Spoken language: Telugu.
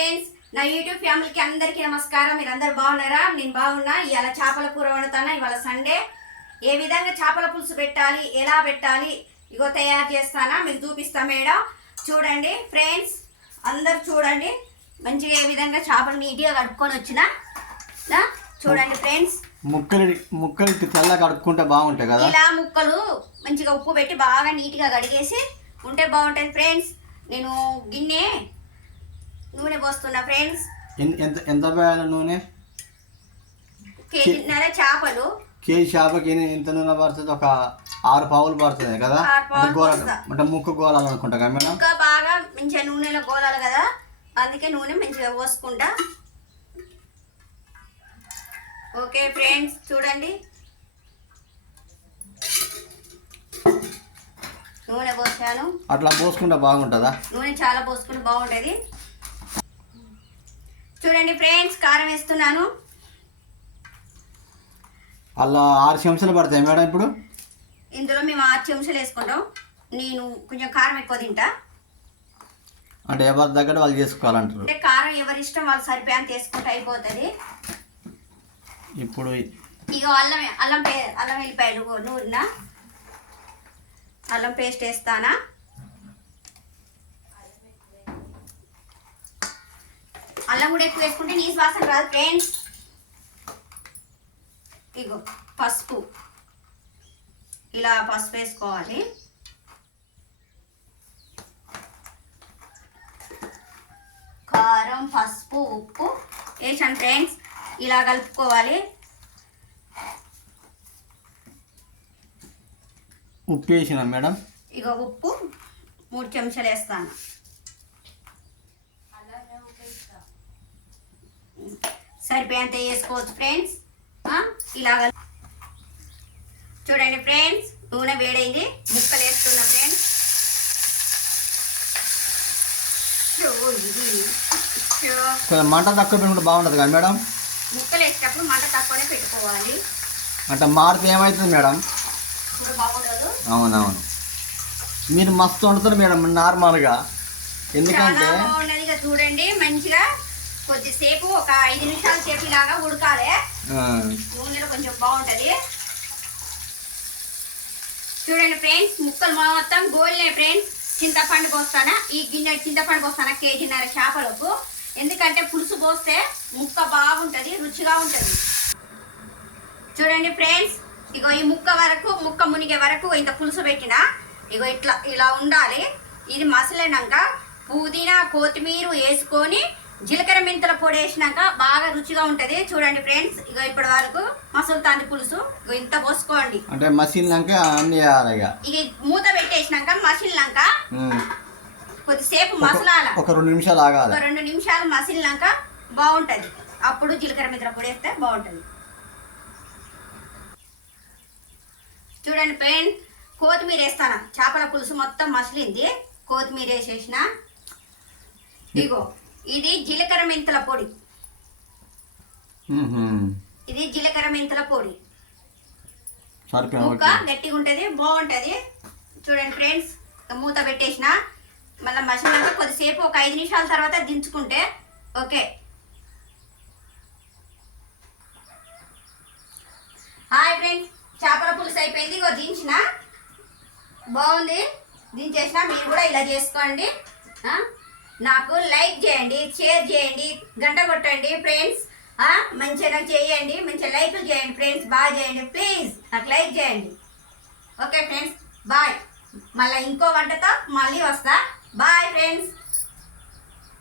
ఫ్రెండ్స్, నా యూట్యూబ్ ఫ్యామిలీకి అందరికీ నమస్కారం. మీరందరూ బాగున్నారా? నేను బాగున్నా. ఇవాళ చేపల కూర వండుతాను. ఇవాళ సండే. ఏ విధంగా చేపల పులుసు పెట్టాలి, ఎలా పెట్టాలి ఇగో తయారు చేస్తానా మీకు చూపిస్తా మేడం. చూడండి ఫ్రెండ్స్, అందరు చూడండి. మంచిగా ఏ విధంగా చేపలు నీట్గా కడుక్కొని వచ్చిన చూడండి ఫ్రెండ్స్. ముక్కలు తెల్ల కడుక్కుంటే బాగుంటాయి కదా. ఇలా ముక్కలు మంచిగా ఉప్పు పెట్టి బాగా నీట్గా కడిగేసి ఉంటే బాగుంటుంది ఫ్రెండ్స్. నేను గిన్నె నూనె పోస్తున్నా ఫ్రెండ్స్. ఎంత వేయాలి నూనె? కేజీన్నర చేపలు. కేజీ చేపకి ఎంత నూనె పడుతుంది? ఒక 6 పావులు పడుతుంది కదా. అంటే ముక్క గోలాలి అనుకుంటా కదా మేడం. ముక్క బాగా మంచిగా నూనెలో గోలాలి కదా, అందుకే నూనె మంచిగా పోసుకుంటా. ఓకే ఫ్రెండ్స్, చూడండి నూనె పోసాను. అట్లా పోసుకుంటే బాగుంటుందా? నూనె చాలా పోసుకుంటే బాగుంటుంది. చూడండి ఫ్రెండ్స్, కారం వేస్తున్నాను. అలా 6 చెంచాలు పడతాయి మేడం. ఇప్పుడు ఇందులో మేము 6 చెంచాలు వేసుకుంటాం. నేను కొంచెం కారం ఎక్కువ తింటా. అంటే ఎవరి దగ్గర వాళ్ళు చేసుకోవాలంటారు. అంటే కారం ఎవరి ఇష్టం వాళ్ళు సరిపోయేంత వేసుకుంటే అయిపోతుంది. ఇప్పుడు ఇక అల్లం వెల్లిపాయలు నూరిన అల్లం పేస్ట్ వేస్తానా. అల్లం కూడా ఎక్కువ వేసుకుంటే నీసు వాసన రాదు ఫ్రెండ్స్. ఇగో పసుపు, ఇలా పసుపు వేసుకోవాలి. కారం, పసుపు, ఉప్పు వేసాను ఫ్రెండ్స్. ఇలా కలుపుకోవాలి. ఉప్పు వేసిన మేడం. ఇక ఉప్పు 3 చెంచాలు వేస్తాను. సరిపోయేంత వేసుకోవచ్చు ఫ్రెండ్స్. ఇలా చూడండి ఫ్రెండ్స్, నూనె వేడైంది. ముక్కలు వేస్తున్నా ఫ్రెండ్స్. మంట తక్కువ పెట్టుకుంటే బాగుంటుంది కదా మేడం. ముక్కలు వేసేటప్పుడు మంట తక్కువనే పెట్టుకోవాలి. అంటే మారితే ఏమవుతుంది మేడం? బాగుండదు. అవునవును, మీరు మస్తు వండుతారు మేడం నార్మల్గా. ఎందుకంటే బాగున్నది. చూడండి మంచిగా కొద్దిసేపు ఒక 5 నిమిషాల సేపు ఇలాగా ఉడకాలి. నూనెలో కొంచెం బాగుంటుంది. చూడండి ఫ్రెండ్స్, ముక్కలు మొత్తం గోలినాయి ఫ్రెండ్స్. చింతపండు పోస్తానా. ఈ గిన్నె చింతపండు పోస్తానా కేజీన్నర చేపలకు. ఎందుకంటే పులుసు పోస్తే ముక్క బాగుంటుంది, రుచిగా ఉంటుంది. చూడండి ఫ్రెండ్స్, ఇగో ఈ ముక్క మునిగే వరకు ఇంత పులుసు పెట్టిన ఇగో ఇలా ఉండాలి. ఇది మసలినాక పుదీనా కొత్తిమీర వేసుకొని జీలకర్ర మెంతుల పొడి వేసినాక బాగా రుచిగా ఉంటది. చూడండి ఫ్రెండ్స్, ఇగో ఇప్పటి వరకు మసులుతాంది పులుసు. ఇగో ఇంత పోసుకోండి. అంటే మసిలినాక ఇక మూత పెట్టేసినాక మసిలినాక కొద్దిసేపు మసలాల. ఒక 2 నిమిషాలు ఆగాలి. 2 నిమిషాలు మసిలినాక బాగుంటది. అప్పుడు జీలకర్ర మెంతుల పొడి వేస్తే బాగుంటది. చూడండి ఫ్రెండ్స్, కొత్తిమీర వేస్తాను. చేపల పులుసు మొత్తం మసిలింది. కొత్తిమీర వేసేసిన. ఇగో ఇది జీలకర్ర మెంతుల పొడి. ఇది జీలకర్ర మెంతుల పొడి. ముక్క గట్టిగా ఉంటుంది, బాగుంటుంది. చూడండి ఫ్రెండ్స్, మూత పెట్టేసిన. మళ్ళీ మసిలినాక కొద్దిసేపు ఒక 5 నిమిషాల తర్వాత దించుకుంటే ఓకే. హాయ్ ఫ్రెండ్స్, చేపల పులుసు అయిపోయింది. ఇగో దించిన, బాగుంది. దించేసిన. మీరు కూడా ఇలా చేసుకోండి. నాకు లైక్ చేయండి, షేర్ చేయండి, గంట కొట్టండి ఫ్రెండ్స్. మంచిగా చేయండి, మంచిగా లైక్లు చేయండి ఫ్రెండ్స్. బాగా చేయండి ప్లీజ్, నాకు లైక్ చేయండి. Okay friends, bye. మళ్ళీ ఇంకో వంటతో మళ్ళీ వస్తా. Bye friends.